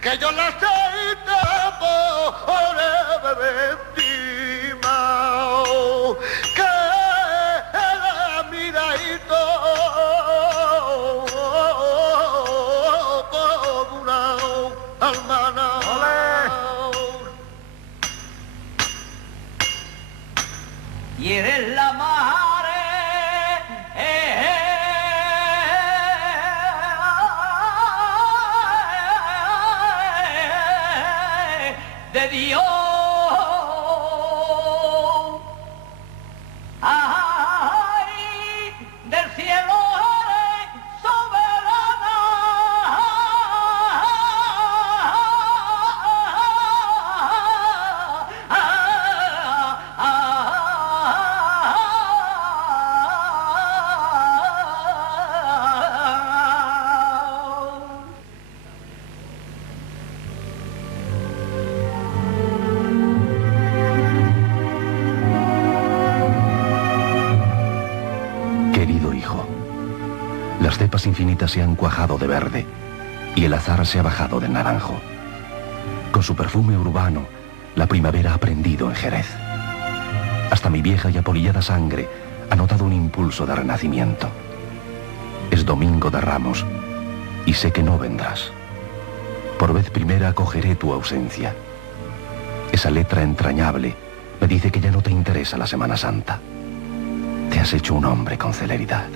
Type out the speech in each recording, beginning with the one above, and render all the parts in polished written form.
que yo la aceite por estimado, que la miradito como una almana. Y eres la madre de Dios. Ay, del cielo eres soberana. Querido hijo, las cepas infinitas se han cuajado de verde y el azar se ha bajado de naranjo. Con su perfume urbano, la primavera ha prendido en Jerez. Hasta mi vieja y apolillada sangre ha notado un impulso de renacimiento. Es domingo de Ramos y sé que no vendrás. Por vez primera acogeré tu ausencia. Esa letra entrañable me dice que ya no te interesa la Semana Santa. Te has hecho un hombre con celeridad.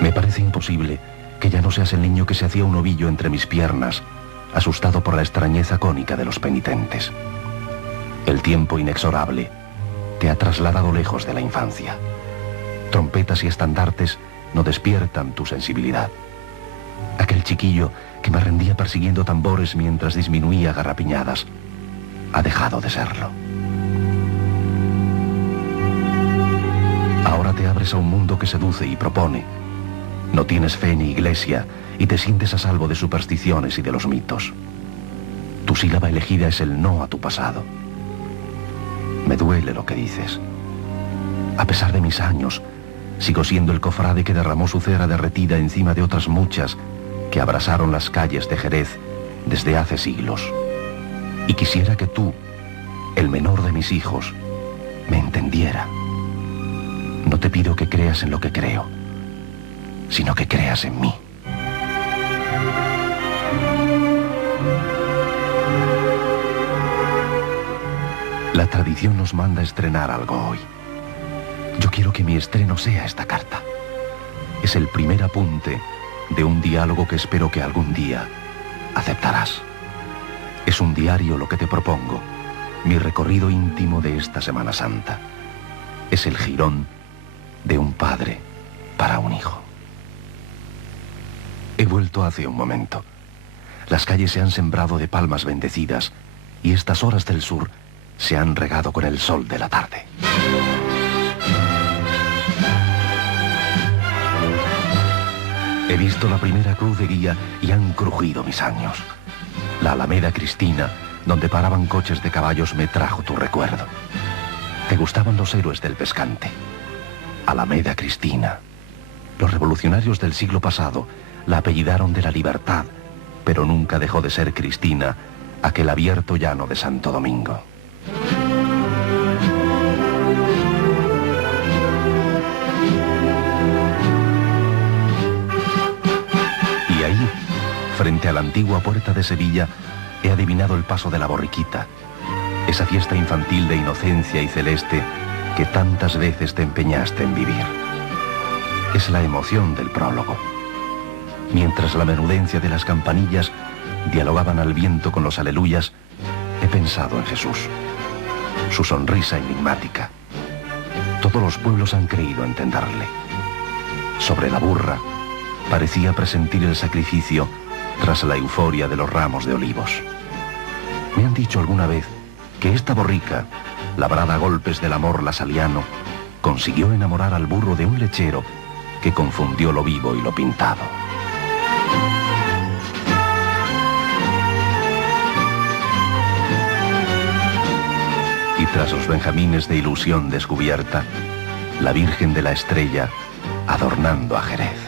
Me parece imposible que ya no seas el niño que se hacía un ovillo entre mis piernas, asustado por la extrañeza cónica de los penitentes. El tiempo inexorable te ha trasladado lejos de la infancia. Trompetas y estandartes no despiertan tu sensibilidad. Aquel chiquillo que me rendía persiguiendo tambores mientras disminuía garrapiñadas ha dejado de serlo. Ahora te abres a un mundo que seduce y propone. No tienes fe ni iglesia y te sientes a salvo de supersticiones y de los mitos. Tu sílaba elegida es el no a tu pasado. Me duele lo que dices. A pesar de mis años, sigo siendo el cofrade que derramó su cera derretida encima de otras muchas que abrasaron las calles de Jerez desde hace siglos. Y quisiera que tú, el menor de mis hijos, me entendiera. No te pido que creas en lo que creo, sino que creas en mí. La tradición nos manda estrenar algo hoy. Yo quiero que mi estreno sea esta carta. Es el primer apunte de un diálogo que espero que algún día aceptarás. Es un diario lo que te propongo, mi recorrido íntimo de esta Semana Santa. Es el jirón de un padre para un hijo. He vuelto hace un momento. Las calles se han sembrado de palmas bendecidas y estas horas del sur se han regado con el sol de la tarde. He visto la primera cruz de guía y han crujido mis años. La Alameda Cristina, donde paraban coches de caballos, me trajo tu recuerdo. Te gustaban los héroes del pescante. Alameda Cristina. Los revolucionarios del siglo pasado la apellidaron de la libertad, pero nunca dejó de ser Cristina aquel abierto llano de Santo Domingo. Y ahí, frente a la antigua puerta de Sevilla, he adivinado el paso de la borriquita, esa fiesta infantil de inocencia y celeste que tantas veces te empeñaste en vivir. Es la emoción del prólogo. Mientras la menudencia de las campanillas dialogaban al viento con los aleluyas, he pensado en Jesús, su sonrisa enigmática. Todos los pueblos han creído entenderle. Sobre la burra parecía presentir el sacrificio tras la euforia de los ramos de olivos. Me han dicho alguna vez que esta borrica, labrada a golpes del amor lasaliano, consiguió enamorar al burro de un lechero que confundió lo vivo y lo pintado. Y tras los benjamines de ilusión descubierta, la Virgen de la Estrella adornando a Jerez.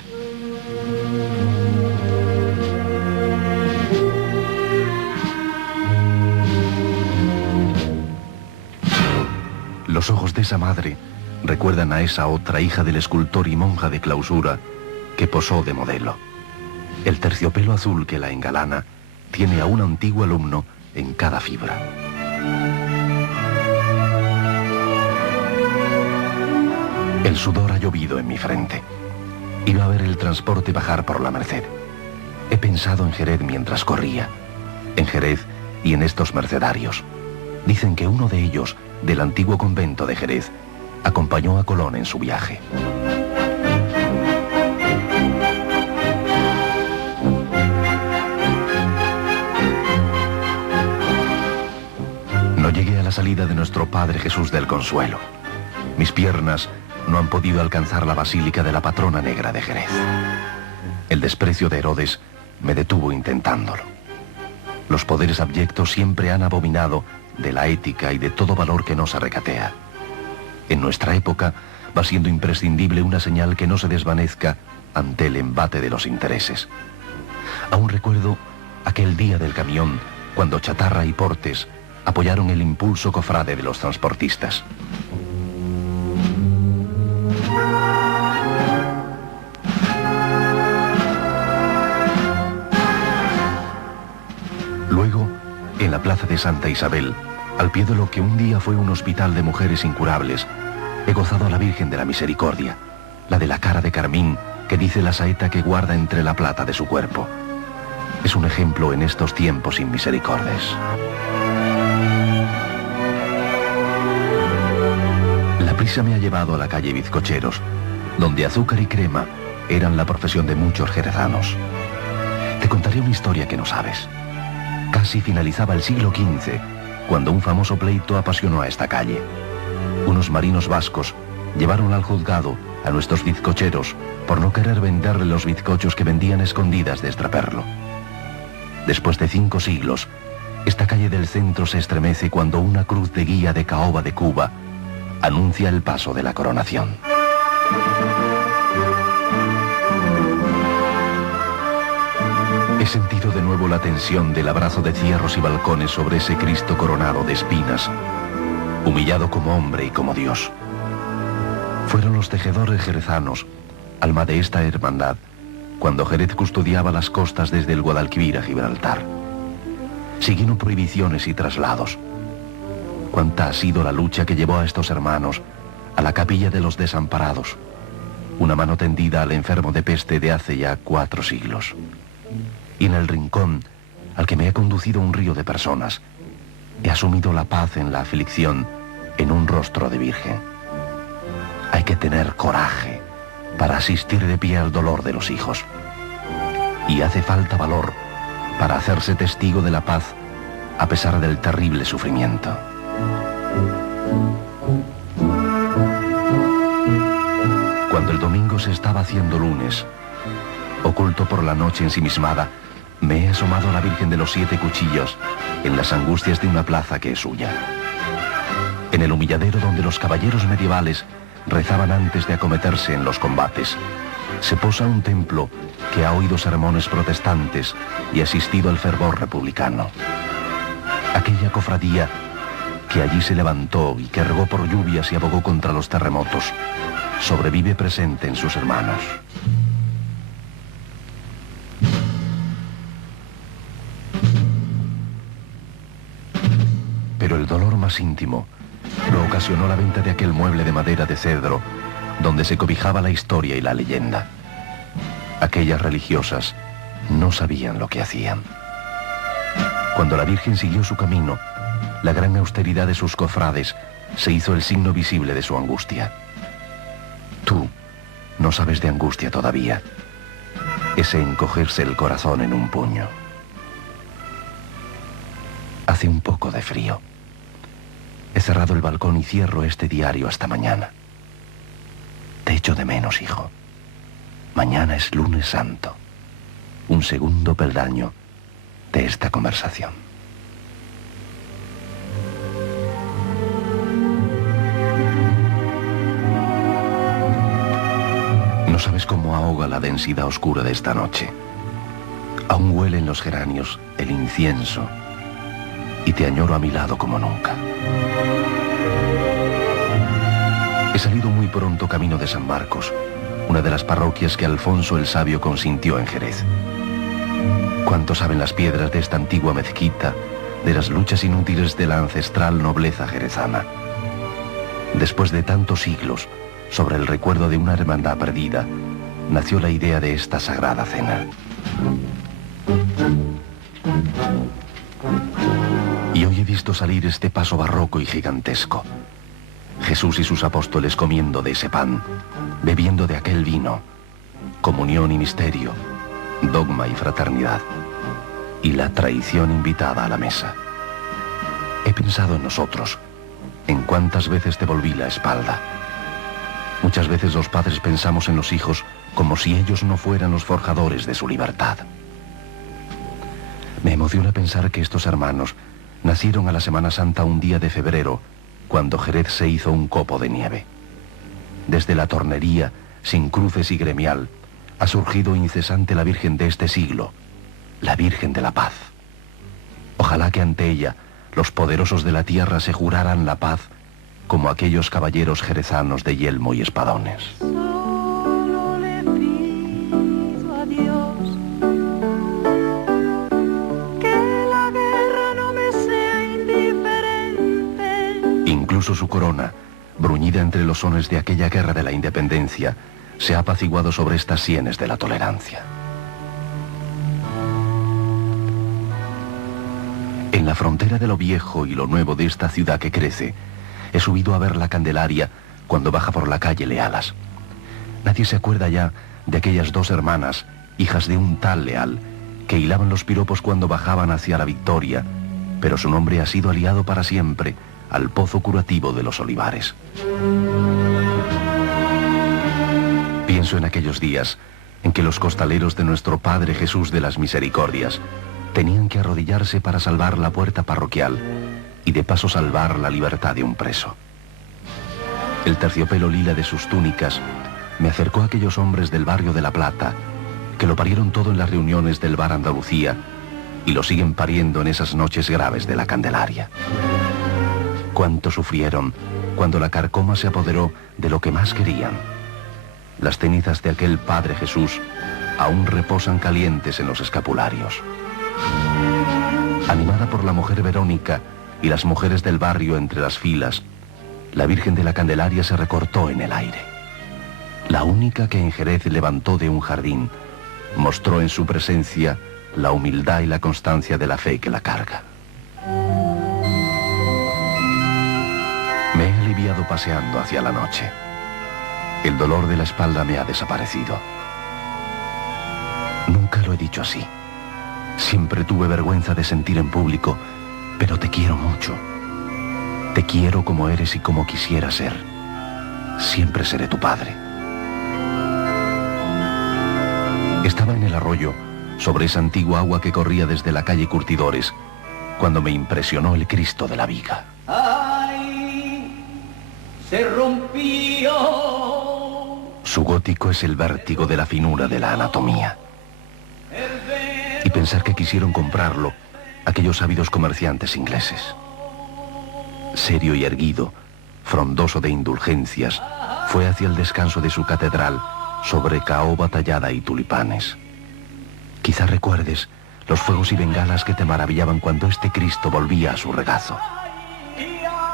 Los ojos de esa madre recuerdan a esa otra hija del escultor y monja de clausura que posó de modelo. El terciopelo azul que la engalana tiene a un antiguo alumno en cada fibra. El sudor ha llovido en mi frente. Iba a ver el transporte bajar por la Merced. He pensado en Jerez mientras corría. En Jerez y en estos mercedarios. Dicen que uno de ellos, del antiguo convento de Jerez, acompañó a Colón en su viaje. No llegué a la salida de nuestro Padre Jesús del Consuelo. Mis piernas no han podido alcanzar la basílica de la patrona negra de Jerez. El desprecio de Herodes me detuvo intentándolo. Los poderes abyectos siempre han abominado de la ética y de todo valor que no se recatea. En nuestra época va siendo imprescindible una señal que no se desvanezca ante el embate de los intereses. Aún recuerdo aquel día del camión cuando Chatarra y Portes apoyaron el impulso cofrade de los transportistas. Luego, en la plaza de Santa Isabel, al pie de lo que un día fue un hospital de mujeres incurables, he gozado a la Virgen de la Misericordia, la de la cara de carmín que dice la saeta que guarda entre la plata de su cuerpo. Es un ejemplo en estos tiempos sin misericordias. La prisa me ha llevado a la calle Bizcocheros, donde azúcar y crema eran la profesión de muchos jerezanos. Te contaré una historia que no sabes. Casi finalizaba el siglo XV, cuando un famoso pleito apasionó a esta calle. Unos marinos vascos llevaron al juzgado a nuestros bizcocheros por no querer venderle los bizcochos que vendían escondidas de Estraperlo. Después de 5 siglos, esta calle del centro se estremece cuando una cruz de guía de caoba de Cuba anuncia el paso de la coronación. He sentido de nuevo la tensión del abrazo de cierros y balcones sobre ese Cristo coronado de espinas, humillado como hombre y como Dios. Fueron los tejedores jerezanos, alma de esta hermandad, cuando Jerez custodiaba las costas desde el Guadalquivir a Gibraltar. Siguieron prohibiciones y traslados. Cuánta ha sido la lucha que llevó a estos hermanos a la capilla de los desamparados, una mano tendida al enfermo de peste de hace ya 4 siglos. Y en el rincón al que me ha conducido un río de personas, he asumido la paz en la aflicción en un rostro de virgen. Hay que tener coraje para asistir de pie al dolor de los hijos. Y hace falta valor para hacerse testigo de la paz a pesar del terrible sufrimiento. Cuando el domingo se estaba haciendo lunes, oculto por la noche ensimismada, me he asomado a la Virgen de los 7 Cuchillos en las angustias de una plaza que es suya. En el humilladero donde los caballeros medievales rezaban antes de acometerse en los combates, se posa un templo que ha oído sermones protestantes y asistido al fervor republicano. Aquella cofradía que allí se levantó y que regó por lluvias y abogó contra los terremotos, sobrevive presente en sus hermanos. Pero el dolor más íntimo lo ocasionó la venta de aquel mueble de madera de cedro donde se cobijaba la historia y la leyenda. Aquellas religiosas no sabían lo que hacían. Cuando la Virgen siguió su camino, la gran austeridad de sus cofrades se hizo el signo visible de su angustia. Tú no sabes de angustia todavía, ese encogerse el corazón en un puño. Hace un poco de frío. He cerrado el balcón y cierro este diario hasta mañana. Te echo de menos, hijo. Mañana es lunes santo. Un segundo peldaño de esta conversación. No sabes cómo ahoga la densidad oscura de esta noche. Aún huelen los geranios, el incienso, y te añoro a mi lado como nunca. He salido muy pronto camino de San Marcos, una de las parroquias que Alfonso el Sabio consintió en Jerez. ¿Cuánto saben las piedras de esta antigua mezquita de las luchas inútiles de la ancestral nobleza jerezana? Después de tantos siglos, sobre el recuerdo de una hermandad perdida, nació la idea de esta sagrada cena. Y hoy he visto salir este paso barroco y gigantesco. Jesús y sus apóstoles comiendo de ese pan, bebiendo de aquel vino, comunión y misterio, dogma y fraternidad, y la traición invitada a la mesa. He pensado en nosotros, en cuántas veces te volví la espalda. Muchas veces los padres pensamos en los hijos como si ellos no fueran los forjadores de su libertad. Me emociona pensar que estos hermanos nacieron a la Semana Santa un día de febrero, cuando Jerez se hizo un copo de nieve. Desde la tornería, sin cruces y gremial, ha surgido incesante la Virgen de este siglo, la Virgen de la Paz. Ojalá que ante ella los poderosos de la tierra se juraran la paz como aquellos caballeros jerezanos de yelmo y espadones. Solo le pido a Dios que la guerra no me sea indiferente. Incluso su corona, bruñida entre los sones de aquella guerra de la independencia, se ha apaciguado sobre estas sienes de la tolerancia. En la frontera de lo viejo y lo nuevo de esta ciudad que crece, he subido a ver la Candelaria cuando baja por la calle Lealas. Nadie se acuerda ya de aquellas dos hermanas, hijas de un tal Leal, que hilaban los piropos cuando bajaban hacia la Victoria, pero su nombre ha sido aliado para siempre al pozo curativo de los olivares. Pienso en aquellos días en que los costaleros de nuestro Padre Jesús de las Misericordias tenían que arrodillarse para salvar la puerta parroquial y de paso salvar la libertad de un preso. El terciopelo lila de sus túnicas me acercó a aquellos hombres del barrio de La Plata, que lo parieron todo en las reuniones del Bar Andalucía y lo siguen pariendo en esas noches graves de la Candelaria. Cuánto sufrieron cuando la carcoma se apoderó de lo que más querían. Las cenizas de aquel Padre Jesús aún reposan calientes en los escapularios. Animada por la mujer Verónica y las mujeres del barrio entre las filas, la Virgen de la Candelaria se recortó en el aire. La única que en Jerez levantó de un jardín, mostró en su presencia la humildad y la constancia de la fe que la carga. Me he aliviado paseando hacia la noche. El dolor de la espalda me ha desaparecido. Nunca lo he dicho así. Siempre tuve vergüenza de sentir en público, pero te quiero mucho. Te quiero como eres y como quisiera ser. Siempre seré tu padre. Estaba en el arroyo, sobre esa antigua agua que corría desde la calle Curtidores, cuando me impresionó el Cristo de la Viga. ¡Ay! Se rompió. Su gótico es el vértigo de la finura de la anatomía. Y pensar que quisieron comprarlo aquellos ávidos comerciantes ingleses. Serio y erguido, frondoso de indulgencias, fue hacia el descanso de su catedral sobre caoba tallada y tulipanes. Quizá recuerdes los fuegos y bengalas que te maravillaban cuando este Cristo volvía a su regazo.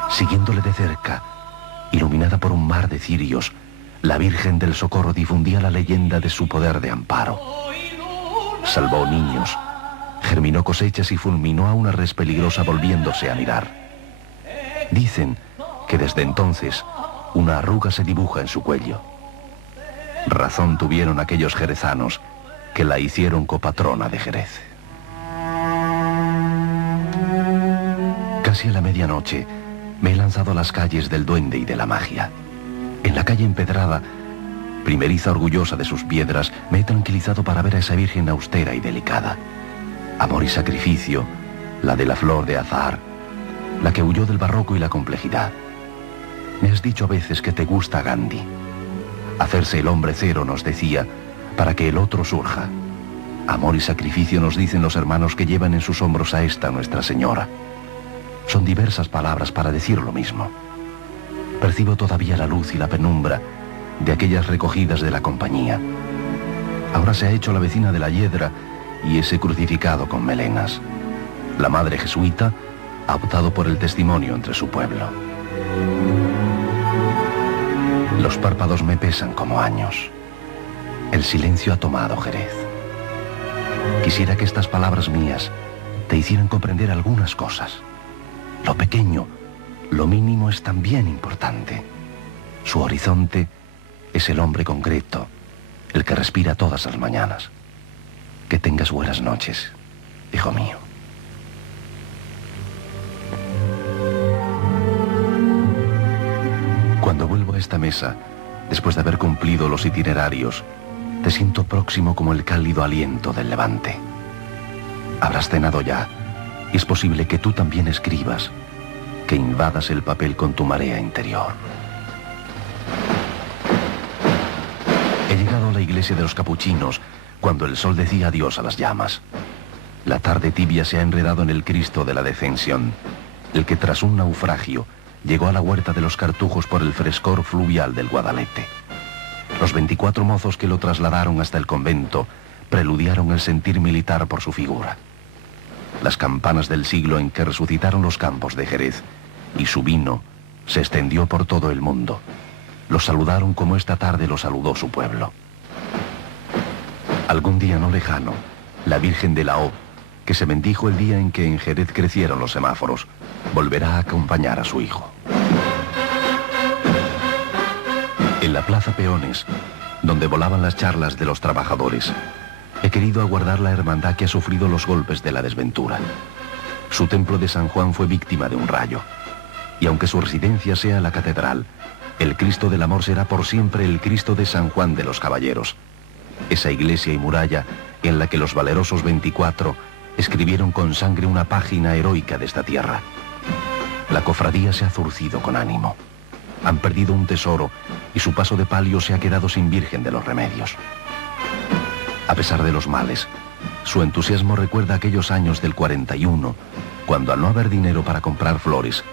Siguiéndole de cerca, iluminada por un mar de cirios, la Virgen del Socorro difundía la leyenda de su poder de amparo. Salvó niños, germinó cosechas y fulminó a una res peligrosa volviéndose a mirar. Dicen que desde entonces una arruga se dibuja en su cuello. Razón tuvieron aquellos jerezanos que la hicieron copatrona de Jerez. Casi a la medianoche me he lanzado a las calles del duende y de la magia. En la calle empedrada, primeriza orgullosa de sus piedras, me he tranquilizado para ver a esa Virgen austera y delicada. Amor y sacrificio, la de la flor de azahar, la que huyó del barroco y la complejidad. Me has dicho a veces que te gusta Gandhi. Hacerse el hombre cero, nos decía, para que el otro surja. Amor y sacrificio, nos dicen los hermanos que llevan en sus hombros a esta Nuestra Señora. Son diversas palabras para decir lo mismo. Percibo todavía la luz y la penumbra de aquellas recogidas de la compañía. Ahora se ha hecho la vecina de la Hiedra y ese crucificado con melenas. La madre jesuita ha optado por el testimonio entre su pueblo. Los párpados me pesan como años. El silencio ha tomado Jerez. Quisiera que estas palabras mías te hicieran comprender algunas cosas. Lo pequeño, lo mínimo es también importante. Su horizonte es el hombre concreto, el que respira todas las mañanas. Que tengas buenas noches, hijo mío. Cuando vuelvo a esta mesa, después de haber cumplido los itinerarios, te siento próximo como el cálido aliento del levante. Habrás cenado ya, y es posible que tú también escribas, que invadas el papel con tu marea interior. He llegado a la iglesia de los capuchinos cuando el sol decía adiós a las llamas. La tarde tibia se ha enredado en el Cristo de la Descensión, el que tras un naufragio llegó a la huerta de los Cartujos por el frescor fluvial del Guadalete. Los 24 mozos que lo trasladaron hasta el convento preludiaron el sentir militar por su figura. Las campanas del siglo en que resucitaron los campos de Jerez y su vino se extendió por todo el mundo. Los saludaron como esta tarde lo saludó su pueblo. Algún día no lejano, la Virgen de la O, que se bendijo el día en que en Jerez crecieron los semáforos, volverá a acompañar a su hijo. En la Plaza Peones, donde volaban las charlas de los trabajadores, he querido aguardar la hermandad que ha sufrido los golpes de la desventura. Su templo de San Juan fue víctima de un rayo, y aunque su residencia sea la catedral, el Cristo del Amor será por siempre el Cristo de San Juan de los Caballeros, esa iglesia y muralla en la que los valerosos 24 escribieron con sangre una página heroica de esta tierra. La cofradía se ha zurcido con ánimo. Han perdido un tesoro y su paso de palio se ha quedado sin Virgen de los Remedios. A pesar de los males, su entusiasmo recuerda aquellos años del 41, cuando al no haber dinero para comprar flores,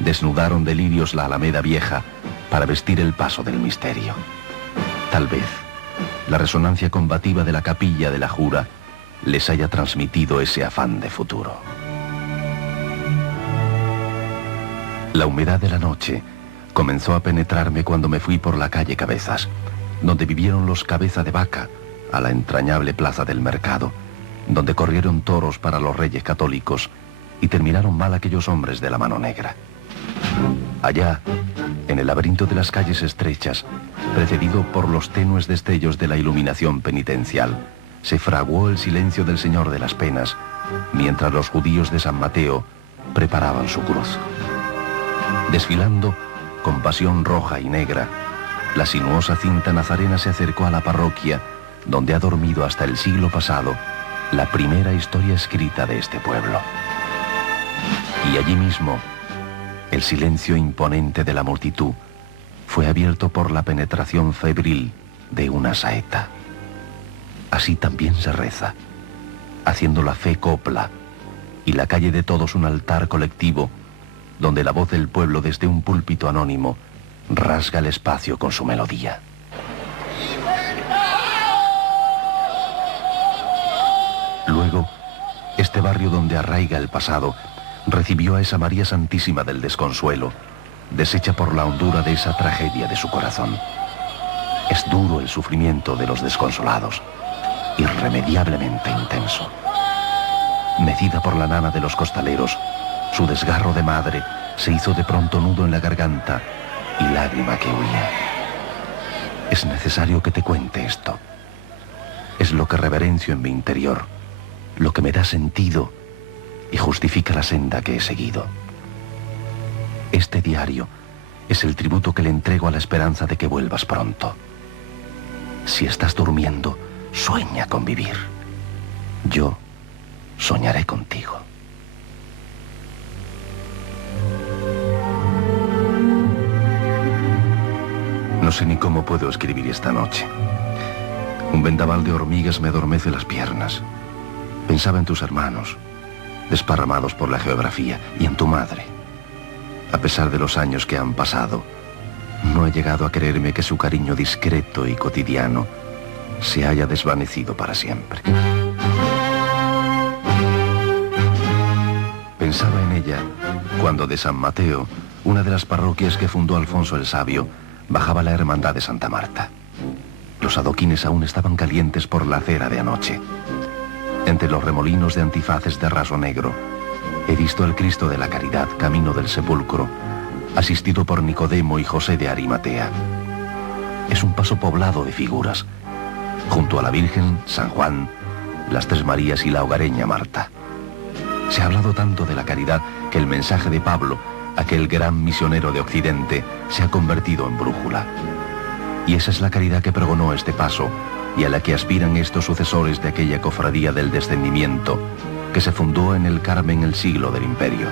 desnudaron de lirios la Alameda Vieja para vestir el paso del misterio. Tal vez la resonancia combativa de la capilla de la Jura les haya transmitido ese afán de futuro. La humedad de la noche comenzó a penetrarme cuando me fui por la calle Cabezas, donde vivieron los Cabeza de Vaca, a la entrañable plaza del mercado, donde corrieron toros para los reyes católicos y terminaron mal aquellos hombres de la mano negra. Allá, en el laberinto de las calles estrechas, precedido por los tenues destellos de la iluminación penitencial, se fraguó el silencio del Señor de las Penas, mientras los judíos de San Mateo preparaban su cruz. Desfilando, con pasión roja y negra, la sinuosa cinta nazarena se acercó a la parroquia, donde ha dormido hasta el siglo pasado la primera historia escrita de este pueblo. Y allí mismo, el silencio imponente de la multitud fue abierto por la penetración febril de una saeta. Así también se reza, haciendo la fe copla y la calle de todos un altar colectivo, donde la voz del pueblo desde un púlpito anónimo rasga el espacio con su melodía. Luego, este barrio donde arraiga el pasado recibió a esa María Santísima del Desconsuelo, deshecha por la hondura de esa tragedia de su corazón. Es duro el sufrimiento de los desconsolados, irremediablemente intenso. Mecida por la nana de los costaleros, su desgarro de madre se hizo de pronto nudo en la garganta y lágrima que huía. Es necesario que te cuente esto. Es lo que reverencio en mi interior, lo que me da sentido y justifica la senda que he seguido. Este diario es el tributo que le entrego a la esperanza de que vuelvas pronto. Si estás durmiendo, sueña con vivir. Yo soñaré contigo. No sé ni cómo puedo escribir esta noche. Un vendaval de hormigas me adormece las piernas. Pensaba en tus hermanos, desparramados por la geografía, y en tu madre. A pesar de los años que han pasado, No he llegado a creerme que su cariño discreto y cotidiano se haya desvanecido para siempre. Pensaba en ella cuando de San Mateo, una de las parroquias que fundó Alfonso el Sabio, bajaba la hermandad de Santa Marta. Los adoquines aún estaban calientes por la cera de anoche. Entre los remolinos de antifaces de raso negro, he visto al Cristo de la Caridad camino del sepulcro, asistido por Nicodemo y José de Arimatea. Es un paso poblado de figuras. Junto a la Virgen, San Juan, las Tres Marías y la hogareña Marta. Se ha hablado tanto de la caridad que el mensaje de Pablo, aquel gran misionero de Occidente, se ha convertido en brújula. Y esa es la caridad que pregonó este paso y a la que aspiran estos sucesores de aquella cofradía del descendimiento que se fundó en el Carmen el siglo del Imperio.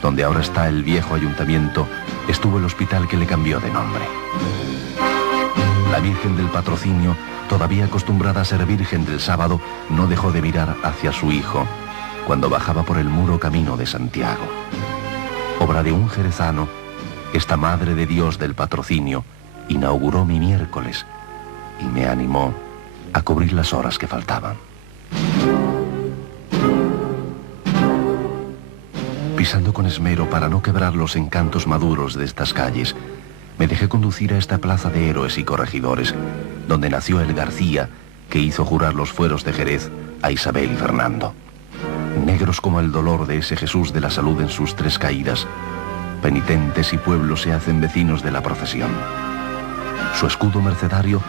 Donde ahora está el viejo ayuntamiento, estuvo el hospital que le cambió de nombre. La Virgen del Patrocinio, todavía acostumbrada a ser Virgen del Sábado, no dejó de mirar hacia su hijo cuando bajaba por el muro camino de Santiago. Obra de un jerezano, esta Madre de Dios del Patrocinio inauguró mi miércoles y me animó a cubrir las horas que faltaban. Pisando con esmero para no quebrar los encantos maduros de estas calles, me dejé conducir a esta plaza de héroes y corregidores, donde nació el García que hizo jurar los fueros de Jerez a Isabel y Fernando. Negros como el dolor de ese Jesús de la Salud en sus tres caídas, penitentes y pueblos se hacen vecinos de la procesión. Su escudo mercedario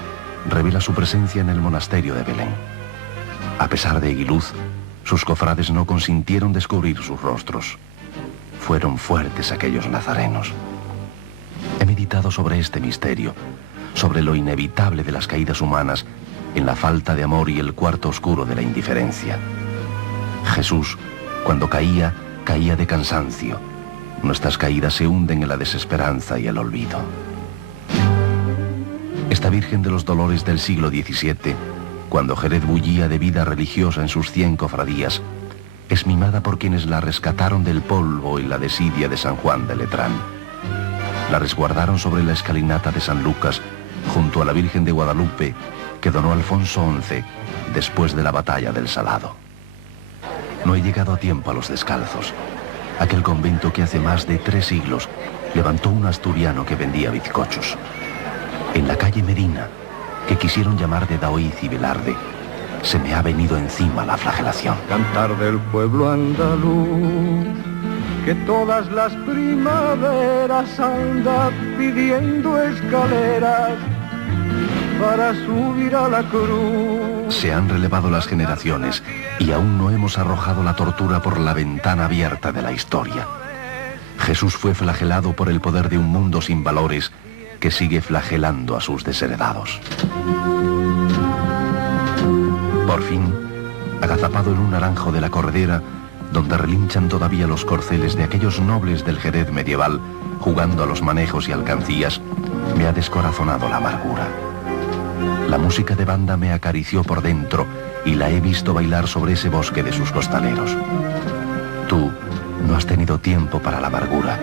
revela su presencia en el monasterio de Belén. A pesar de aguiluz, sus cofrades no consintieron descubrir sus rostros. Fueron fuertes aquellos nazarenos. He meditado sobre este misterio, sobre lo inevitable de las caídas humanas en la falta de amor y el cuarto oscuro de la indiferencia. Jesús, cuando caía, caía de cansancio. Nuestras caídas se hunden en la desesperanza y el olvido. Esta Virgen de los Dolores del siglo XVII, cuando Jerez bullía de vida religiosa en sus 100 cofradías, es mimada por quienes la rescataron del polvo y la desidia de San Juan de Letrán. La resguardaron sobre la escalinata de San Lucas, junto a la Virgen de Guadalupe, que donó Alfonso XI después de la batalla del Salado. No he llegado a tiempo a los Descalzos, aquel convento que hace más de 3 siglos levantó un asturiano que vendía bizcochos. En la calle Medina, que quisieron llamar de Daoiz y Velarde, se me ha venido encima la flagelación. Cantar del pueblo andaluz, que todas las primaveras anda pidiendo escaleras para subir a la cruz. Se han relevado las generaciones y aún no hemos arrojado la tortura por la ventana abierta de la historia. Jesús fue flagelado por el poder de un mundo sin valores que sigue flagelando a sus desheredados. Por fin, agazapado en un naranjo de la corredera, donde relinchan todavía los corceles de aquellos nobles del Jerez medieval, jugando a los manejos y alcancías, me ha descorazonado la amargura. La música de banda me acarició por dentro y la he visto bailar sobre ese bosque de sus costaleros. Tú no has tenido tiempo para la amargura,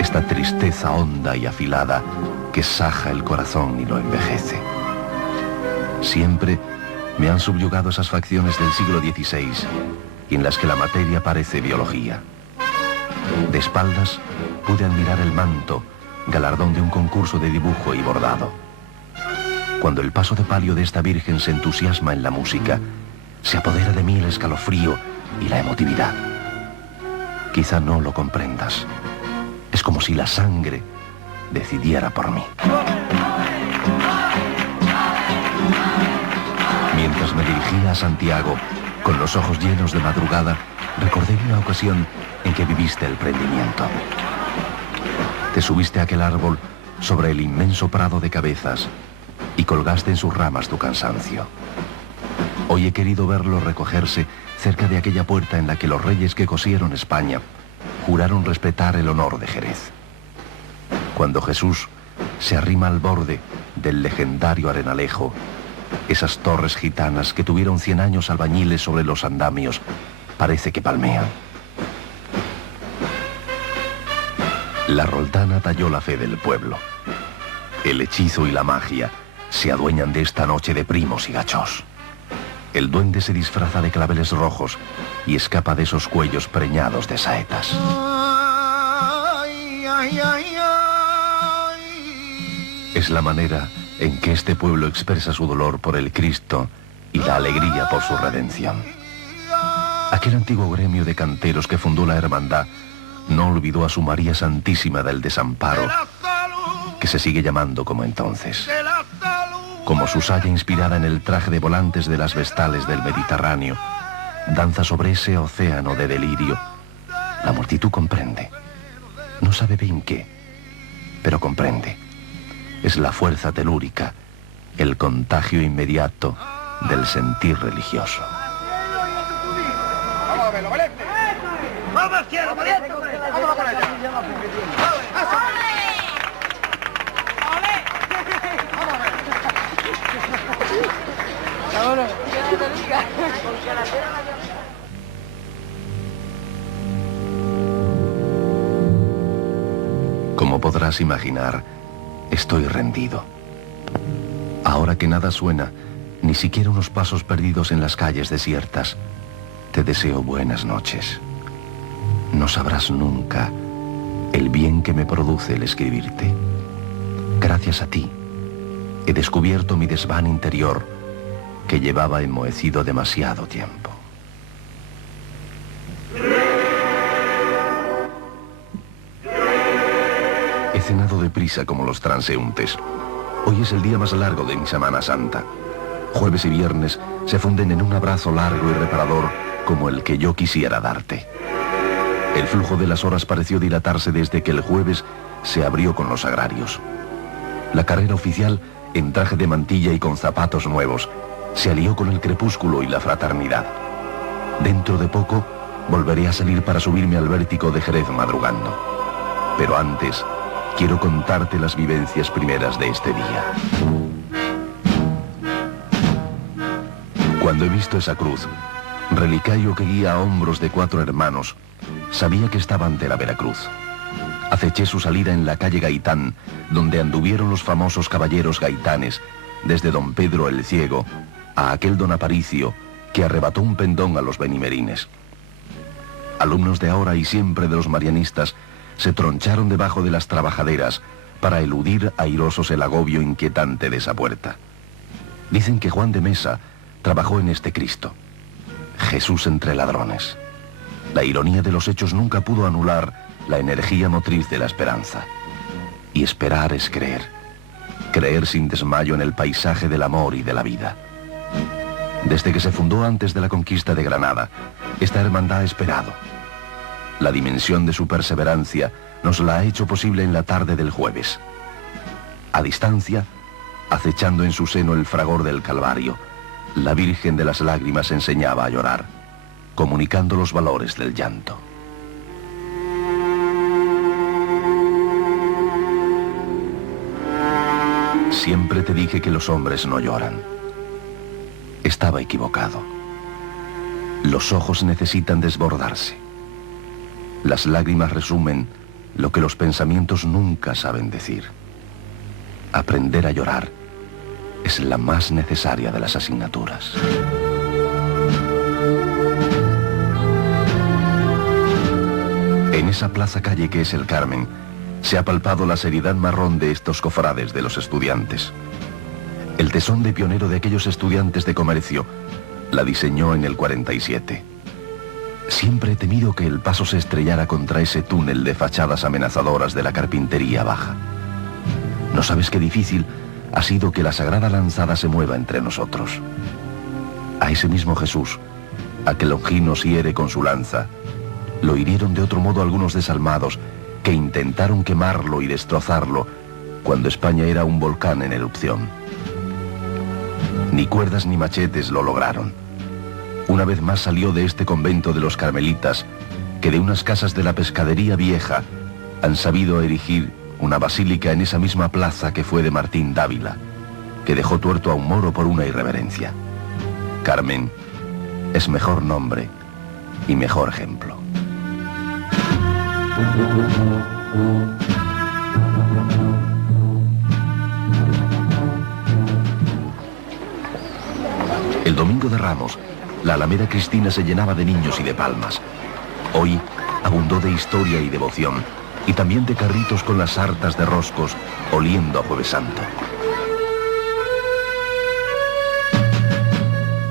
esta tristeza honda y afilada que saja el corazón y lo envejece. Siempre me han subyugado esas facciones del siglo XVI, en las que la materia parece biología. De espaldas pude admirar el manto, galardón de un concurso de dibujo y bordado. Cuando el paso de palio de esta Virgen se entusiasma en la música, se apodera de mí el escalofrío y la emotividad. Quizá no lo comprendas. Es como si la sangre decidiera por mí. Mientras me dirigía a Santiago, con los ojos llenos de madrugada, recordé una ocasión en que viviste el prendimiento. Te subiste a aquel árbol sobre el inmenso prado de cabezas y colgaste en sus ramas tu cansancio. Hoy he querido verlo recogerse cerca de aquella puerta en la que los reyes que cosieron España juraron respetar el honor de Jerez. Cuando Jesús se arrima al borde del legendario Arenalejo, esas torres gitanas que tuvieron 100 años albañiles sobre los andamios, parece que palmean. La Roldana talló la fe del pueblo. El hechizo y la magia se adueñan de esta noche de primos y gachos. El duende se disfraza de claveles rojos y escapa de esos cuellos preñados de saetas. Es la manera en que este pueblo expresa su dolor por el Cristo y la alegría por su redención. Aquel antiguo gremio de canteros que fundó la hermandad no olvidó a su María Santísima del Desamparo, que se sigue llamando como entonces. Como su saya inspirada en el traje de volantes de las vestales del Mediterráneo, danza sobre ese océano de delirio. La multitud comprende. No sabe bien qué, pero comprende. Es la fuerza telúrica, el contagio inmediato del sentir religioso. Vamos a verlo, valiente. Vamos al cielo, valiente. Vamos con ella. Como podrás imaginar, estoy rendido. Ahora que nada suena, ni siquiera unos pasos perdidos en las calles desiertas, te deseo buenas noches. No sabrás nunca el bien que me produce el escribirte. Gracias a ti, he descubierto mi desván interior que llevaba enmohecido demasiado tiempo. He cenado deprisa como los transeúntes. Hoy es el día más largo de mi Semana Santa. Jueves y viernes se funden en un abrazo largo y reparador como el que yo quisiera darte. El flujo de las horas pareció dilatarse desde que el jueves se abrió con los agrarios. La carrera oficial, en traje de mantilla y con zapatos nuevos, se alió con el crepúsculo y la fraternidad. Dentro de poco volveré a salir para subirme al vértigo de Jerez madrugando. Pero antes, quiero contarte las vivencias primeras de este día. Cuando he visto esa cruz, relicario que guía a hombros de 4 hermanos, sabía que estaba ante la Veracruz. Aceché su salida en la calle Gaitán, donde anduvieron los famosos caballeros gaitanes, desde don Pedro el Ciego a aquel don Aparicio que arrebató un pendón a los benimerines. Alumnos de ahora y siempre de los marianistas se troncharon debajo de las trabajaderas para eludir airosos el agobio inquietante de esa puerta. Dicen que Juan de Mesa trabajó en este Cristo. Jesús entre ladrones. La ironía de los hechos nunca pudo anular la energía motriz de la esperanza. Y esperar es creer. Creer sin desmayo en el paisaje del amor y de la vida. Desde que se fundó antes de la conquista de Granada, esta hermandad ha esperado. La dimensión de su perseverancia nos la ha hecho posible en la tarde del jueves. A distancia, acechando en su seno el fragor del Calvario, la Virgen de las Lágrimas enseñaba a llorar, comunicando los valores del llanto. Siempre te dije que los hombres no lloran. Estaba equivocado. Los ojos necesitan desbordarse. Las lágrimas resumen lo que los pensamientos nunca saben decir. Aprender a llorar es la más necesaria de las asignaturas. En esa plaza calle que es el Carmen, se ha palpado la seriedad marrón de estos cofrades de los estudiantes. El tesón de pionero de aquellos estudiantes de comercio la diseñó en el 47. Siempre he temido que el paso se estrellara contra ese túnel de fachadas amenazadoras de la carpintería baja. No sabes qué difícil ha sido que la sagrada lanzada se mueva entre nosotros. A ese mismo Jesús, a que Longinos hiere con su lanza, lo hirieron de otro modo algunos desalmados que intentaron quemarlo y destrozarlo cuando España era un volcán en erupción. Ni cuerdas ni machetes lo lograron. Una vez más salió de este convento de los carmelitas que de unas casas de la pescadería vieja han sabido erigir una basílica en esa misma plaza que fue de Martín Dávila, que dejó tuerto a un moro por una irreverencia. Carmen es mejor nombre y mejor ejemplo. El domingo de Ramos, la Alameda Cristina se llenaba de niños y de palmas. Hoy abundó de historia y devoción, y también de carritos con las sartas de roscos, oliendo a Jueves Santo.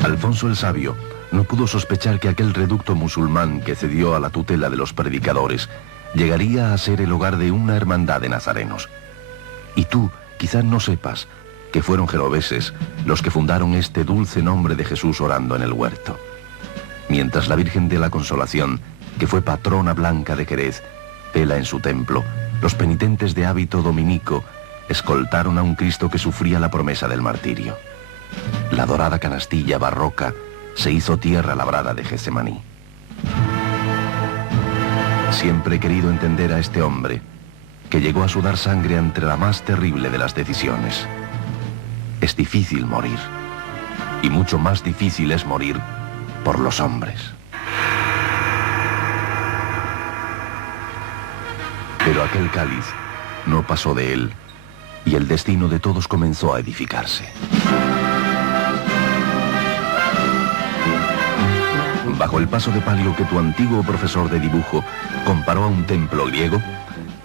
Alfonso el Sabio no pudo sospechar que aquel reducto musulmán que cedió a la tutela de los predicadores llegaría a ser el hogar de una hermandad de nazarenos. Y tú quizás no sepas que fueron genoveses los que fundaron este dulce nombre de Jesús orando en el huerto. Mientras la Virgen de la Consolación, que fue patrona blanca de Jerez, vela en su templo, los penitentes de hábito dominico escoltaron a un Cristo que sufría la promesa del martirio. La dorada canastilla barroca se hizo tierra labrada de Getsemaní. Siempre he querido entender a este hombre, que llegó a sudar sangre ante la más terrible de las decisiones. Es difícil morir, y mucho más difícil es morir por los hombres. Pero aquel cáliz no pasó de él, y el destino de todos comenzó a edificarse. Bajo el paso de palio que tu antiguo profesor de dibujo comparó a un templo griego,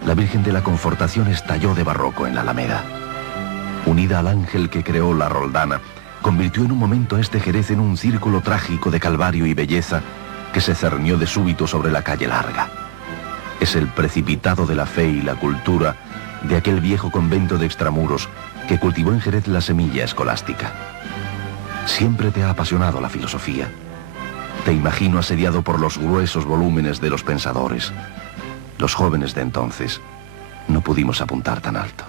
la Virgen de la Confortación estalló de barroco en la Alameda. Unida al ángel que creó la Roldana, convirtió en un momento a este Jerez en un círculo trágico de calvario y belleza que se cernió de súbito sobre la calle larga. Es el precipitado de la fe y la cultura de aquel viejo convento de extramuros que cultivó en Jerez la semilla escolástica. Siempre te ha apasionado la filosofía. Te imagino asediado por los gruesos volúmenes de los pensadores. Los jóvenes de entonces no pudimos apuntar tan alto.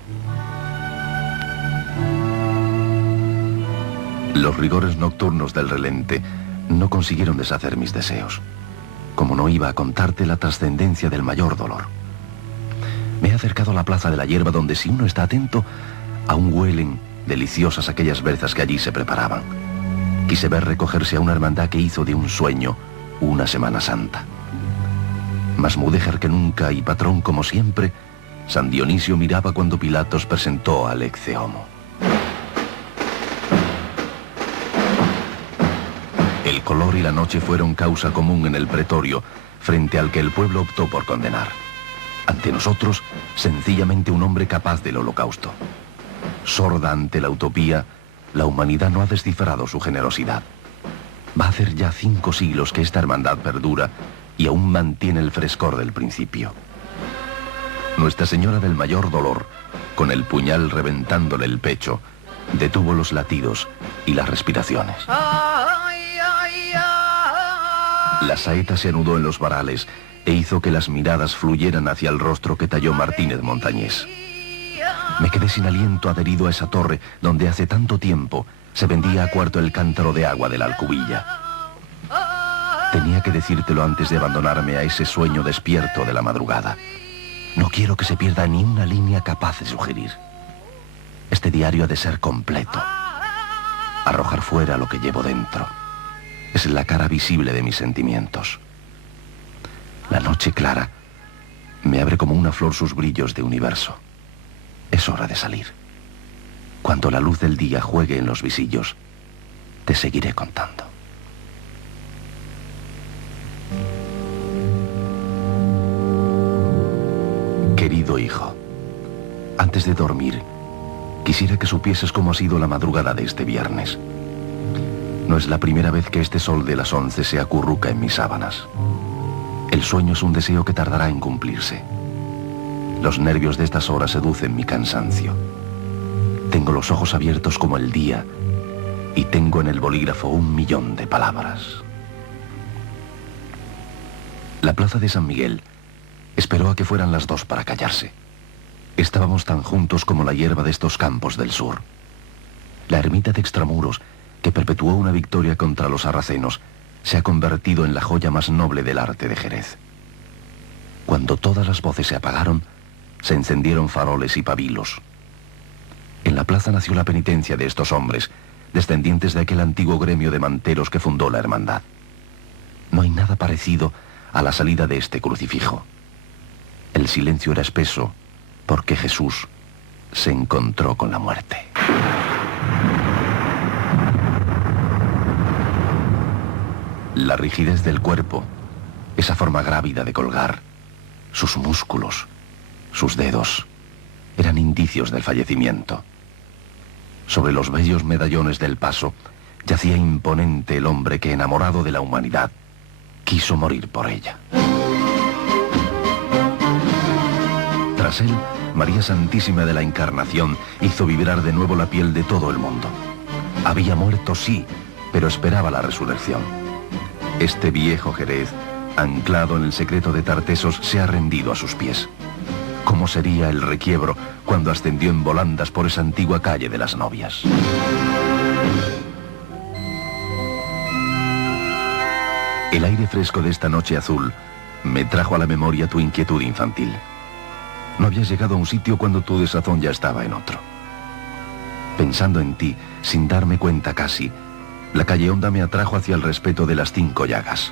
Los rigores nocturnos del relente no consiguieron deshacer mis deseos, como no iba a contarte la trascendencia del mayor dolor. Me he acercado a la plaza de la hierba donde, si uno está atento, aún huelen deliciosas aquellas berzas que allí se preparaban. Quise ver recogerse a una hermandad que hizo de un sueño una Semana Santa. Más mudéjar que nunca y patrón como siempre, San Dionisio miraba cuando Pilatos presentó al Ecce Homo. El color y la noche fueron causa común en el pretorio, frente al que el pueblo optó por condenar. Ante nosotros, sencillamente un hombre capaz del holocausto. Sorda ante la utopía, la humanidad no ha descifrado su generosidad. Va a hacer ya 5 siglos que esta hermandad perdura y aún mantiene el frescor del principio. Nuestra Señora del Mayor Dolor, con el puñal reventándole el pecho, detuvo los latidos y las respiraciones. La saeta se anudó en los varales e hizo que las miradas fluyeran hacia el rostro que talló Martínez Montañés. Me quedé sin aliento adherido a esa torre donde hace tanto tiempo se vendía a cuarto el cántaro de agua de la Alcubilla. Tenía que decírtelo antes de abandonarme a ese sueño despierto de la madrugada. No quiero que se pierda ni una línea capaz de sugerir. Este diario ha de ser completo. Arrojar fuera lo que llevo dentro. Es la cara visible de mis sentimientos. La noche clara me abre como una flor sus brillos de universo. Es hora de salir. Cuando la luz del día juegue en los visillos, te seguiré contando. Querido hijo, antes de dormir, quisiera que supieses cómo ha sido la madrugada de este viernes. No es la primera vez que este sol de las 11 se acurruca en mis sábanas. El sueño es un deseo que tardará en cumplirse. Los nervios de estas horas seducen mi cansancio. Tengo los ojos abiertos como el día y tengo en el bolígrafo 1.000.000 de palabras. La plaza de San Miguel esperó a que fueran las 2 para callarse. Estábamos tan juntos como la hierba de estos campos del sur. La ermita de Extramuros, que perpetuó una victoria contra los sarracenos, se ha convertido en la joya más noble del arte de Jerez. Cuando todas las voces se apagaron, se encendieron faroles y pabilos. En la plaza nació la penitencia de estos hombres, descendientes de aquel antiguo gremio de manteros que fundó la hermandad. No hay nada parecido a la salida de este crucifijo. El silencio era espeso porque Jesús se encontró con la muerte. La rigidez del cuerpo, esa forma grávida de colgar, sus músculos, sus dedos, eran indicios del fallecimiento. Sobre los bellos medallones del paso yacía imponente el hombre que, enamorado de la humanidad, quiso morir por ella. Tras él, María Santísima de la Encarnación hizo vibrar de nuevo la piel de todo el mundo. Había muerto, sí, pero esperaba la resurrección. Este viejo Jerez, anclado en el secreto de Tartesos, se ha rendido a sus pies. ¿Cómo sería el requiebro cuando ascendió en volandas por esa antigua calle de las novias? El aire fresco de esta noche azul me trajo a la memoria tu inquietud infantil. No habías llegado a un sitio cuando tu desazón ya estaba en otro. Pensando en ti, sin darme cuenta casi, la calle honda me atrajo hacia el respeto de las 5 llagas.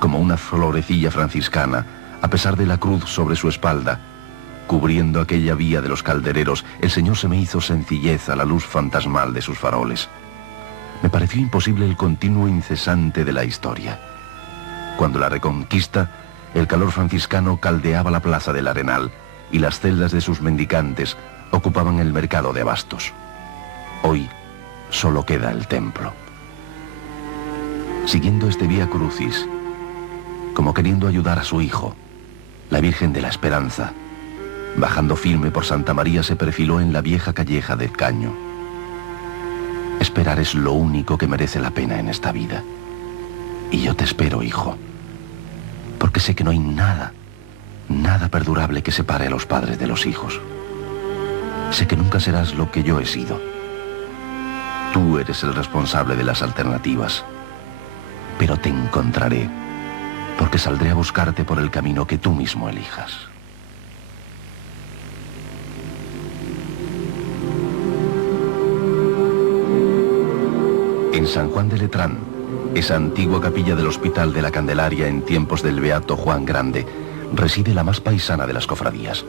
Como una florecilla franciscana, a pesar de la cruz sobre su espalda, cubriendo aquella vía de los caldereros, el Señor se me hizo sencillez a la luz fantasmal de sus faroles. Me pareció imposible el continuo incesante de la historia. Cuando la Reconquista, el calor franciscano caldeaba la plaza del Arenal y las celdas de sus mendicantes ocupaban el mercado de abastos. Hoy solo queda el templo. Siguiendo este Vía Crucis, como queriendo ayudar a su hijo, la Virgen de la Esperanza, bajando firme por Santa María, se perfiló en la vieja calleja del Caño. Esperar es lo único que merece la pena en esta vida. Y yo te espero, hijo, porque sé que no hay nada perdurable que separe a los padres de los hijos. Sé que nunca serás lo que yo he sido. Tú eres el responsable de las alternativas, pero te encontraré, porque saldré a buscarte por el camino que tú mismo elijas. En San Juan de Letrán, esa antigua capilla del Hospital de la Candelaria en tiempos del beato Juan Grande, reside la más paisana de las cofradías.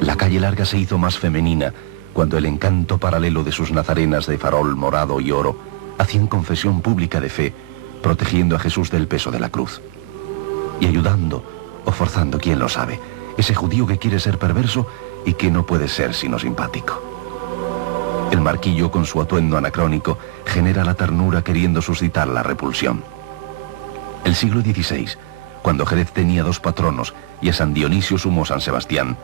La calle larga se hizo más femenina cuando el encanto paralelo de sus nazarenas de farol morado y oro hacían confesión pública de fe, protegiendo a Jesús del peso de la cruz. Y ayudando, o forzando, quién lo sabe, ese judío que quiere ser perverso y que no puede ser sino simpático. El marquillo, con su atuendo anacrónico, genera la ternura queriendo suscitar la repulsión. El siglo XVI, cuando Jerez tenía 2 patronos y a San Dionisio sumo San Sebastián,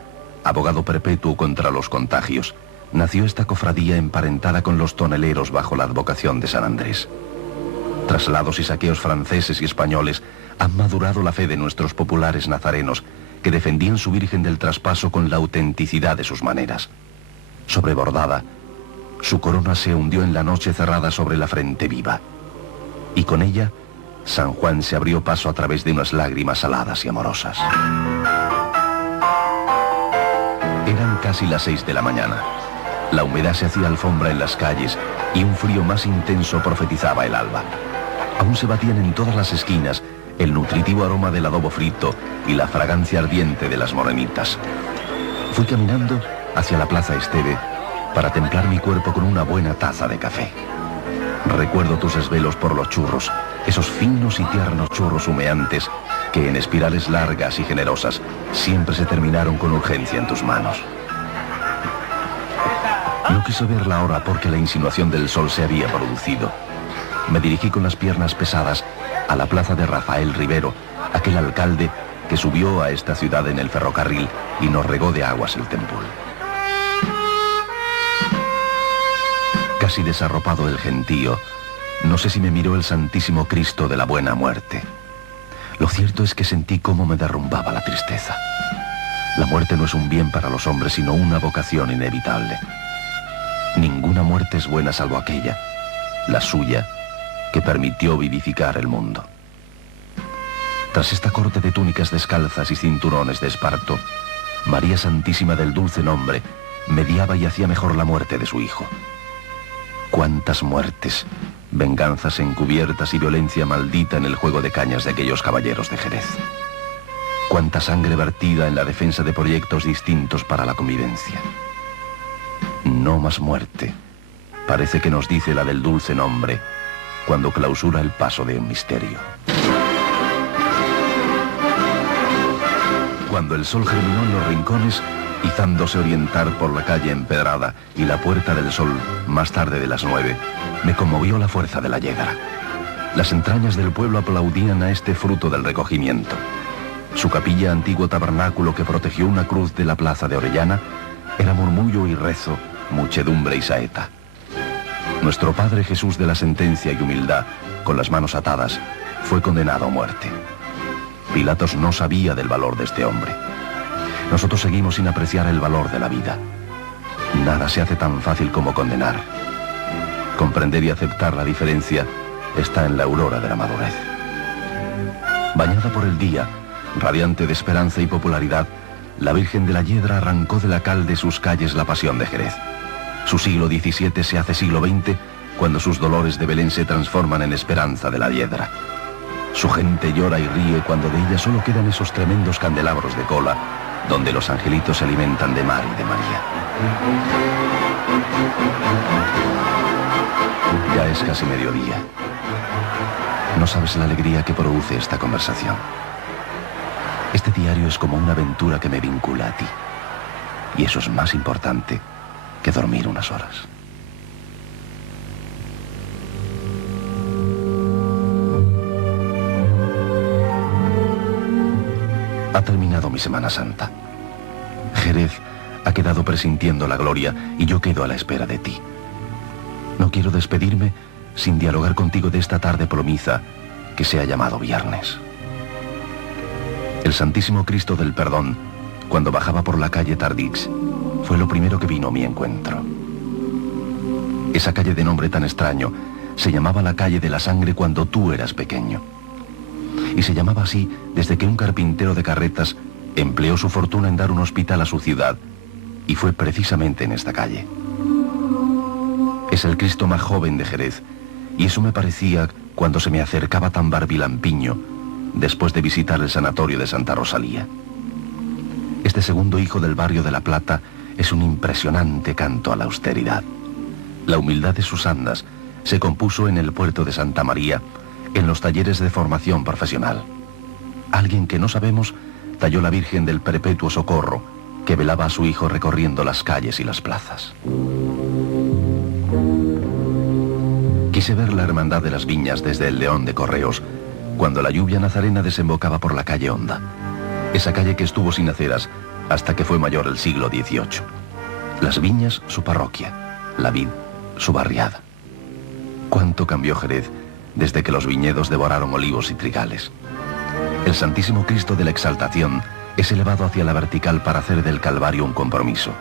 abogado perpetuo contra los contagios, nació esta cofradía emparentada con los toneleros bajo la advocación de San Andrés. Traslados y saqueos franceses y españoles han madurado la fe de nuestros populares nazarenos, que defendían su Virgen del Traspaso con la autenticidad de sus maneras. Sobrebordada, su corona se hundió en la noche cerrada sobre la frente viva. Y con ella, San Juan se abrió paso a través de unas lágrimas saladas y amorosas. Eran casi las 6 de la mañana. La humedad se hacía alfombra en las calles y un frío más intenso profetizaba el alba. Aún se batían en todas las esquinas el nutritivo aroma del adobo frito y la fragancia ardiente de las morenitas. Fui caminando hacia la Plaza Esteve para templar mi cuerpo con una buena taza de café. Recuerdo tus desvelos por los churros, esos finos y tiernos churros humeantes que en espirales largas y generosas siempre se terminaron con urgencia en tus manos. No quise ver la hora porque la insinuación del sol se había producido. Me dirigí con las piernas pesadas a la plaza de Rafael Rivero, aquel alcalde que subió a esta ciudad en el ferrocarril y nos regó de aguas el Tempul. Casi desarropado el gentío, no sé si me miró el Santísimo Cristo de la Buena Muerte. Lo cierto es que sentí cómo me derrumbaba la tristeza. La muerte no es un bien para los hombres, sino una vocación inevitable. Ninguna muerte es buena salvo aquella, la suya, que permitió vivificar el mundo. Tras esta corte de túnicas descalzas y cinturones de esparto, María Santísima del Dulce Nombre mediaba y hacía mejor la muerte de su hijo. Cuántas muertes, venganzas encubiertas y violencia maldita en el juego de cañas de aquellos caballeros de Jerez. Cuánta sangre vertida en la defensa de proyectos distintos para la convivencia. No más muerte, parece que nos dice la del dulce nombre, cuando clausura el paso de un misterio. Cuando el sol germinó en los rincones, izándose orientar por la calle empedrada y la Puerta del Sol, más tarde de las 9, me conmovió la fuerza de la yedra. Las entrañas del pueblo aplaudían a este fruto del recogimiento. Su capilla, antiguo tabernáculo que protegió una cruz de la plaza de Orellana, era murmullo y rezo, muchedumbre y saeta. Nuestro Padre Jesús de la sentencia y humildad, con las manos atadas, fue condenado a muerte. Pilatos no sabía del valor de este hombre. Nosotros seguimos sin apreciar el valor de la vida. Nada se hace tan fácil como condenar. Comprender y aceptar la diferencia está en la aurora de la madurez. Bañada por el día, radiante de esperanza y popularidad, la Virgen de la Yedra arrancó de la cal de sus calles la pasión de Jerez. Su siglo XVII se hace siglo XX cuando sus dolores de Belén se transforman en esperanza de la Yedra. Su gente llora y ríe cuando de ella solo quedan esos tremendos candelabros de cola donde los angelitos se alimentan de mar y de María. Ya es casi mediodía. No sabes la alegría que produce esta conversación. Este diario es como una aventura que me vincula a ti. Y eso es más importante que dormir unas horas. Ha terminado mi Semana Santa. Jerez ha quedado presintiendo la gloria y yo quedo a la espera de ti. No quiero despedirme sin dialogar contigo de esta tarde plomiza que se ha llamado viernes. El Santísimo Cristo del Perdón, cuando bajaba por la calle Tardix, fue lo primero que vino a mi encuentro. Esa calle de nombre tan extraño se llamaba la calle de la sangre cuando tú eras pequeño. Y se llamaba así desde que un carpintero de carretas empleó su fortuna en dar un hospital a su ciudad, y fue precisamente en esta calle. Es el Cristo más joven de Jerez, y eso me parecía cuando se me acercaba tan barbilampiño después de visitar el sanatorio de Santa Rosalía. Este segundo hijo del barrio de La Plata es un impresionante canto a la austeridad. La humildad de sus andas se compuso en el puerto de Santa María, en los talleres de formación profesional. Alguien que no sabemos talló la Virgen del Perpetuo Socorro, que velaba a su hijo recorriendo las calles y las plazas. Quise ver la Hermandad de las Viñas desde el León de Correos, cuando la lluvia nazarena desembocaba por la calle Honda, esa calle que estuvo sin aceras hasta que fue mayor el siglo XVIII. Las Viñas, su parroquia; la vid, su barriada. Cuánto cambió Jerez desde que los viñedos devoraron olivos y trigales. El Santísimo Cristo de la Exaltación es elevado hacia la vertical para hacer del Calvario un compromiso.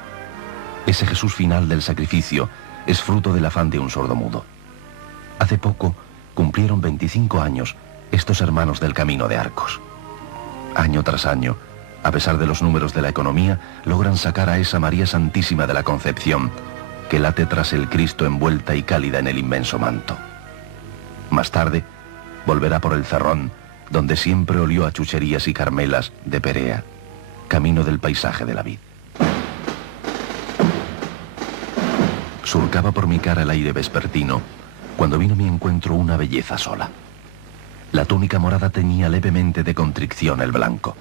Ese Jesús final del sacrificio es fruto del afán de un sordomudo. Hace poco cumplieron 25 años estos hermanos del Camino de Arcos. Año tras año, a pesar de los números de la economía, logran sacar a esa María Santísima de la Concepción, que late tras el Cristo envuelta y cálida en el inmenso manto. Más tarde, volverá por el Cerrón, donde siempre olió a chucherías y carmelas de Perea, camino del paisaje de la vid. Surcaba por mi cara el aire vespertino, cuando vino a mi encuentro una belleza sola. La túnica morada teñía levemente de contrición el blanco.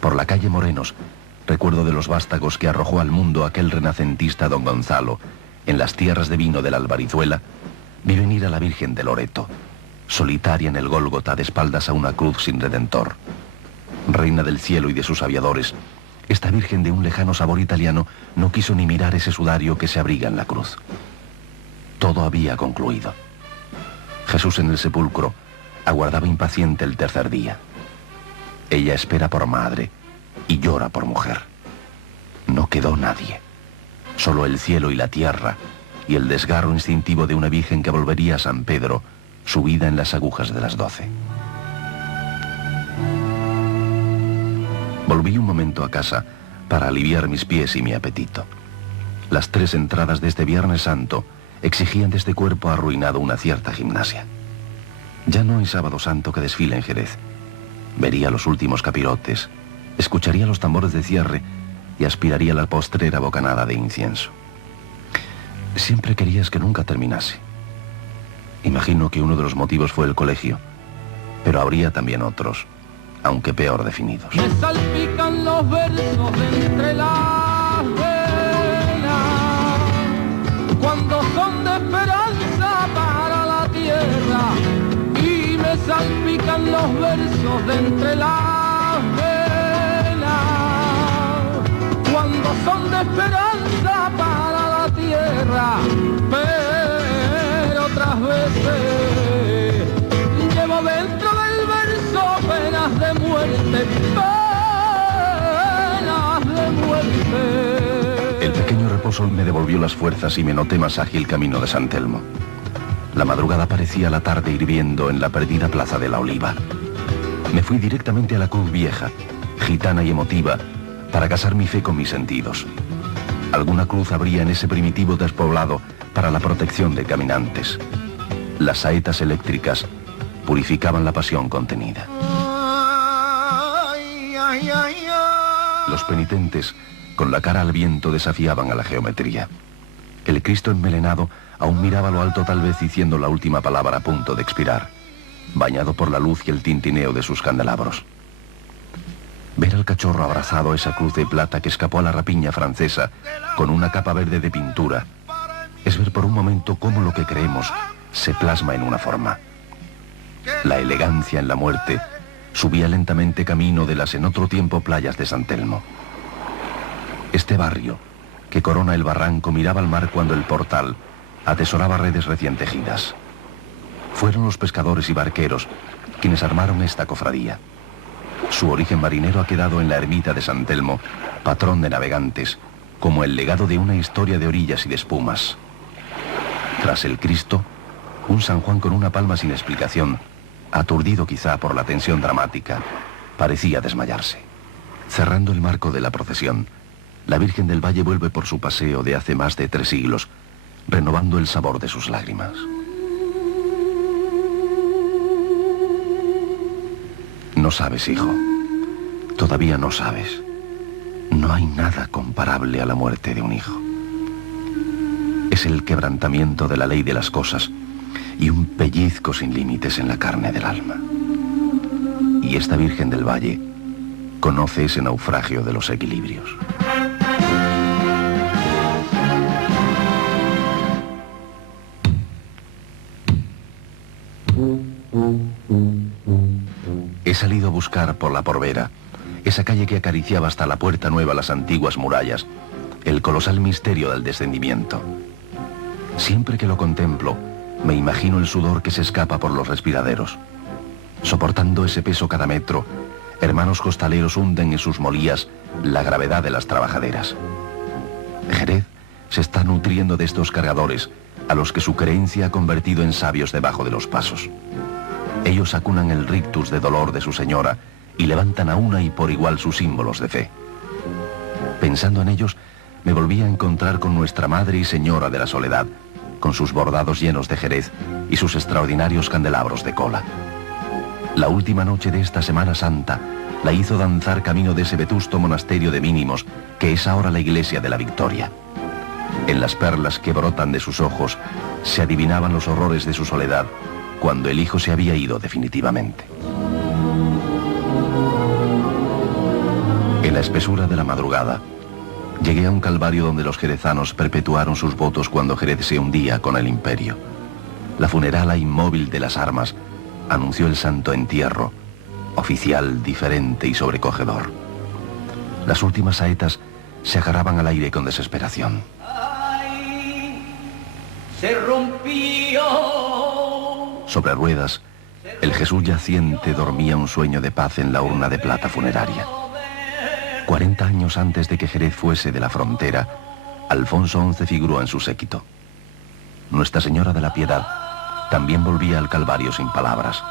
Por la calle Morenos, recuerdo de los vástagos que arrojó al mundo aquel renacentista don Gonzalo, en las tierras de vino de la Albarizuela, vi venir a la Virgen de Loreto, solitaria en el Gólgota de espaldas a una cruz sin redentor. Reina del cielo y de sus aviadores, esta Virgen de un lejano sabor italiano no quiso ni mirar ese sudario que se abriga en la cruz. Todo había concluido. Jesús en el sepulcro aguardaba impaciente el tercer día. Ella espera por madre y llora por mujer. No quedó nadie. Solo el cielo y la tierra y el desgarro instintivo de una virgen que volvería a San Pedro, subida en las agujas de las 12. Volví un momento a casa para aliviar mis pies y mi apetito. Las 3 entradas de este Viernes Santo exigían de este cuerpo arruinado una cierta gimnasia. Ya no hay Sábado Santo que desfile en Jerez. Vería los últimos capirotes, escucharía los tambores de cierre y aspiraría la postrera bocanada de incienso. Siempre querías que nunca terminase. Imagino que uno de los motivos fue el colegio, pero habría también otros, aunque peor definidos. Me salpican los versos de entre las venas, cuando son de esperanza para la tierra, y me salpican los versos de entre las venas, cuando son de esperanza para la tierra, pero otras veces llevo dentro del verso penas de muerte, penas de muerte. El pequeño reposo me devolvió las fuerzas y me noté más ágil camino de San Telmo. La madrugada parecía la tarde hirviendo en la perdida plaza de la Oliva. Me fui directamente a la cruz vieja, gitana y emotiva, para casar mi fe con mis sentidos. Alguna cruz habría en ese primitivo despoblado para la protección de caminantes. Las saetas eléctricas purificaban la pasión contenida. Los penitentes, con la cara al viento, desafiaban a la geometría. El Cristo enmelenado aún miraba a lo alto, tal vez diciendo la última palabra a punto de expirar, bañado por la luz y el tintineo de sus candelabros. Ver al cachorro abrazado a esa cruz de plata que escapó a la rapiña francesa con una capa verde de pintura es ver por un momento cómo lo que creemos se plasma en una forma. La elegancia en la muerte subía lentamente camino de las en otro tiempo playas de San Telmo. Este barrio, que corona el barranco, miraba al mar cuando el portal atesoraba redes recién tejidas. Fueron los pescadores y barqueros quienes armaron esta cofradía. Su origen marinero ha quedado en la ermita de San Telmo, patrón de navegantes, como el legado de una historia de orillas y de espumas. Tras el Cristo, un San Juan con una palma sin explicación, aturdido quizá por la tensión dramática, parecía desmayarse. Cerrando el marco de la procesión, la Virgen del Valle vuelve por su paseo de hace más de 3 siglos, renovando el sabor de sus lágrimas. No sabes, hijo. Todavía no sabes. No hay nada comparable a la muerte de un hijo. Es el quebrantamiento de la ley de las cosas y un pellizco sin límites en la carne del alma. Y esta Virgen del Valle conoce ese naufragio de los equilibrios. He salido a buscar por la Porvera, esa calle que acariciaba hasta la Puerta Nueva las antiguas murallas, el colosal misterio del descendimiento. Siempre que lo contemplo, me imagino el sudor que se escapa por los respiraderos. Soportando ese peso cada metro, hermanos costaleros hunden en sus molías la gravedad de las trabajaderas. Jerez se está nutriendo de estos cargadores, a los que su creencia ha convertido en sabios debajo de los pasos. Ellos acunan el rictus de dolor de su señora y levantan a una y por igual sus símbolos de fe. Pensando en ellos, me volví a encontrar con nuestra Madre y Señora de la Soledad, con sus bordados llenos de Jerez y sus extraordinarios candelabros de cola. La última noche de esta Semana Santa la hizo danzar camino de ese vetusto monasterio de mínimos que es ahora la iglesia de la Victoria. En las perlas que brotan de sus ojos se adivinaban los horrores de su soledad cuando el hijo se había ido definitivamente. En la espesura de la madrugada, llegué a un calvario donde los jerezanos perpetuaron sus votos cuando Jerez se hundía con el imperio. La funerala inmóvil de las armas anunció el santo entierro, oficial, diferente y sobrecogedor. Las últimas saetas se agarraban al aire con desesperación. Ay, se rompió. Sobre ruedas, el Jesús yaciente dormía un sueño de paz en la urna de plata funeraria. 40 años antes de que Jerez fuese de la frontera, Alfonso XI figuró en su séquito. Nuestra Señora de la Piedad también volvía al Calvario sin palabras,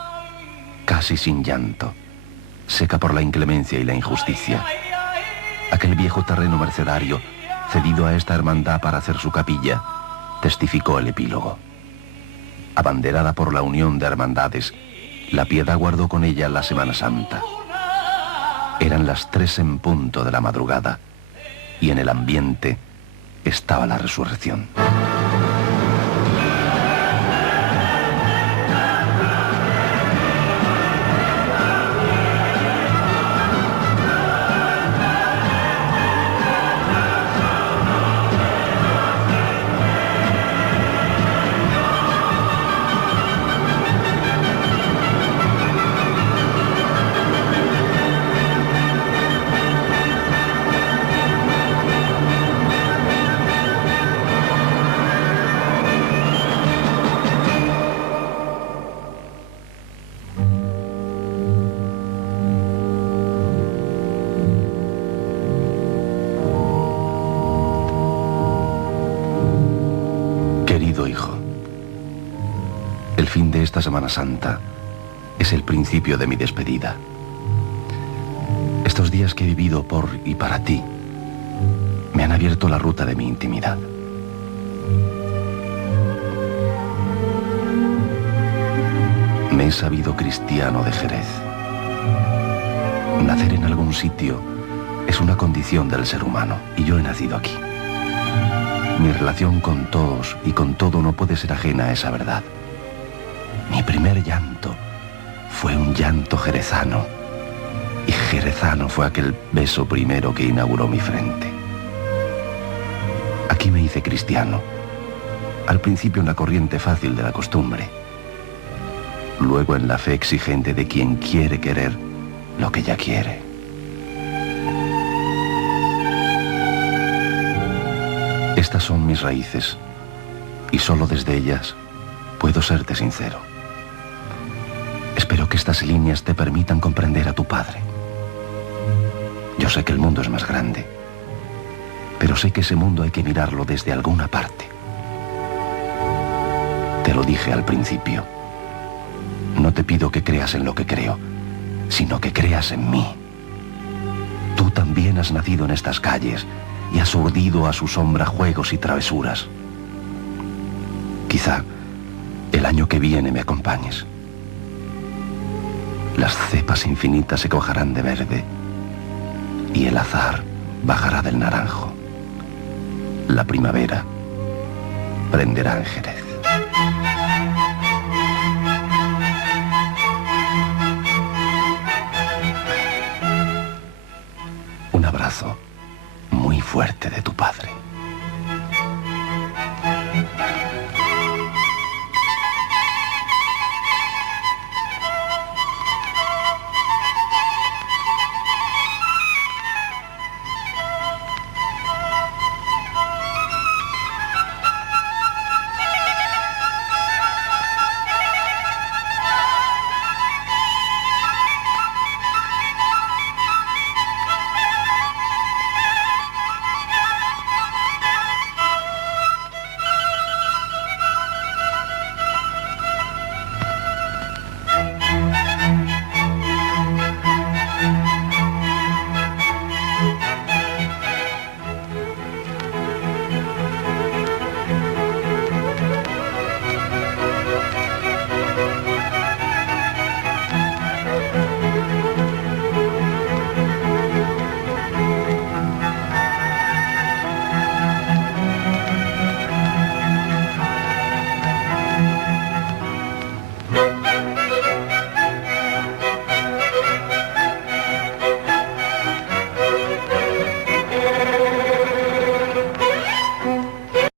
casi sin llanto, seca por la inclemencia y la injusticia. Aquel viejo terreno mercedario, cedido a esta hermandad para hacer su capilla, testificó el epílogo. Abanderada por la unión de hermandades, La Piedad guardó con ella la Semana Santa. Eran las 3 en punto de la madrugada y en el ambiente estaba la resurrección. Querido hijo, el fin de esta Semana Santa es el principio de mi despedida. Estos días que he vivido por y para ti me han abierto la ruta de mi intimidad. Me he sabido cristiano de Jerez. Nacer en algún sitio es una condición del ser humano y yo he nacido aquí. Mi relación con todos y con todo no puede ser ajena a esa verdad. Mi primer llanto fue un llanto jerezano, y jerezano fue aquel beso primero que inauguró mi frente. Aquí me hice cristiano, al principio en la corriente fácil de la costumbre, luego en la fe exigente de quien quiere querer lo que ya quiere. Estas son mis raíces, y solo desde ellas puedo serte sincero. Espero que estas líneas te permitan comprender a tu padre. Yo sé que el mundo es más grande, pero sé que ese mundo hay que mirarlo desde alguna parte. Te lo dije al principio. No te pido que creas en lo que creo, sino que creas en mí. Tú también has nacido en estas calles y has urdido a su sombra juegos y travesuras. Quizá el año que viene me acompañes. Las cepas infinitas se cojarán de verde y el azahar bajará del naranjo. La primavera prenderá en Jerez. Un abrazo muy fuerte de tu padre.